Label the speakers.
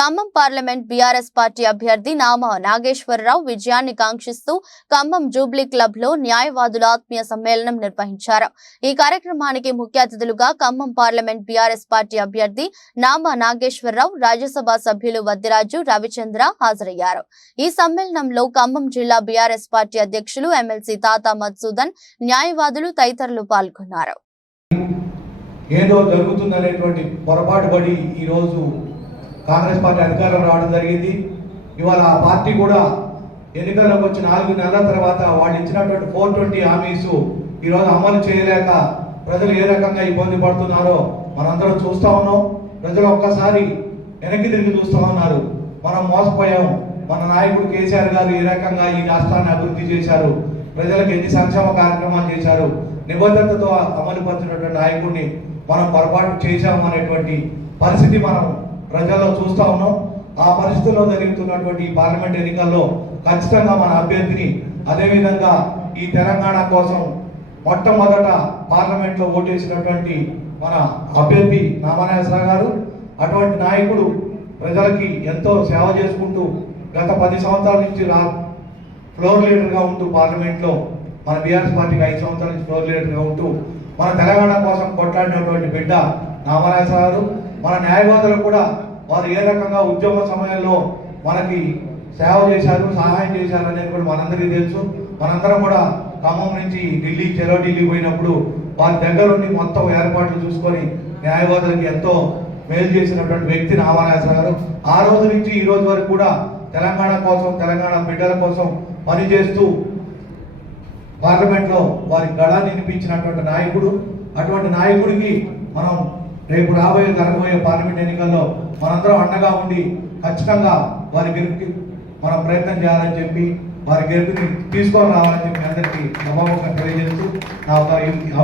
Speaker 1: Khammam parliament BRS party అభ్యర్థి నామా నాగేశ్వరరావు విజయాన్ని కాంక్షిస్తూ Khammam Jubilee club లో న్యాయవాదుల ఆత్మీయ సమ్మేళనం నిర్వహించారు ఈ కార్యక్రమానికి ముఖ్య అతిథులుగా ఖమ్మం పార్లమెంట్ బీఆర్ఎస్ పార్టీ అభ్యర్థి నామా నాగేశ్వరరావు రాజ్యసభ సభ్యులు వద్దిరాజు రవిచంద్ర హాజరయ్యారు ఈ సమ్మేళనంలో ఖమ్మం జిల్లా బీఆర్ఎస్ పార్టీ అధ్యక్షులు ఎమ్మెల్సీ తాతా మధుసూదన్ న్యాయవాదులు తదితరులు పాల్గొన్నారు
Speaker 2: ఏదో జరుగుతుందనేటువంటి పొరపాటు పడి ఈరోజు కాంగ్రెస్ పార్టీ అధికారం రావడం జరిగింది ఇవాళ ఆ పార్టీ కూడా ఎన్నికల్లోకి వచ్చి నాలుగు నెలల తర్వాత వాళ్ళు ఇచ్చినటువంటి ఫోర్ ట్వంటీ హామీస్ ఈరోజు అమలు చేయలేక ప్రజలు ఏ రకంగా ఇబ్బంది పడుతున్నారో మనందరం చూస్తూ ఉన్నాం ప్రజలు ఒక్కసారి వెనక్కి తిరిగి చూస్తూ ఉన్నారు మనం మోసపోయాం మన నాయకుడు కేసీఆర్ గారు ఏ రకంగా ఈ రాష్ట్రాన్ని అభివృద్ధి చేశారు ప్రజలకు ఎన్ని సంక్షేమ కార్యక్రమాలు చేశారు నిబద్ధతతో అమలుపరిచినటువంటి నాయకుడిని మనం పొరపాటు చేశాము అనేటువంటి పరిస్థితి మనం ప్రజల్లో చూస్తూ ఉన్నాం ఆ పరిస్థితుల్లో జరుగుతున్నటువంటి ఈ పార్లమెంట్ ఎన్నికల్లో ఖచ్చితంగా మన అభ్యర్థిని అదేవిధంగా ఈ తెలంగాణ కోసం మొట్టమొదట పార్లమెంట్లో ఓటేసినటువంటి మన అభ్యర్థి రామనాయసరావు గారు అటువంటి నాయకుడు ప్రజలకి ఎంతో సేవ చేసుకుంటూ గత పది సంవత్సరాల నుంచి రా ఫ్లోర్ లీడర్గా ఉంటూ పార్లమెంట్లో మన బీఆర్ఎస్ పార్టీకి ఐదు సంవత్సరాల నుంచి ఫ్లోర్ లీడర్గా ఉంటూ మన తెలంగాణ కోసం కొట్లాడినటువంటి బిడ్డ రామనాయసరావు గారు మన న్యాయవాదులు కూడా వారు ఏ రకంగా ఉద్యమ సమయంలో మనకి సేవ చేశారు సహాయం చేశారు అనేది కూడా మనందరికీ తెలుసు మనందరం కూడా ఖమ్మం నుంచి ఢిల్లీ చెరో ఢిల్లీ పోయినప్పుడు వారి దగ్గర ఉండి మొత్తం ఏర్పాట్లు చూసుకొని న్యాయవాదులకు ఎంతో మేలు చేసినటువంటి వ్యక్తి నామానాస గారు ఆ రోజు నుంచి ఈ రోజు వరకు కూడా తెలంగాణ కోసం తెలంగాణ బిడ్డల కోసం పనిచేస్తూ పార్లమెంట్లో వారి గళాన్ని వినిపించినటువంటి నాయకుడు అటువంటి నాయకుడికి మనం రేపు రాబోయే జరగబోయే పార్లమెంట్ ఎన్నికల్లో మనందరం అండగా ఉండి ఖచ్చితంగా వారి గెలుపుకి మనం ప్రయత్నం చేయాలని చెప్పి వారి గెలుపుని తీసుకొని రావాలని చెప్పి అందరికీ సభాముఖంగా తెలియజేస్తూ నా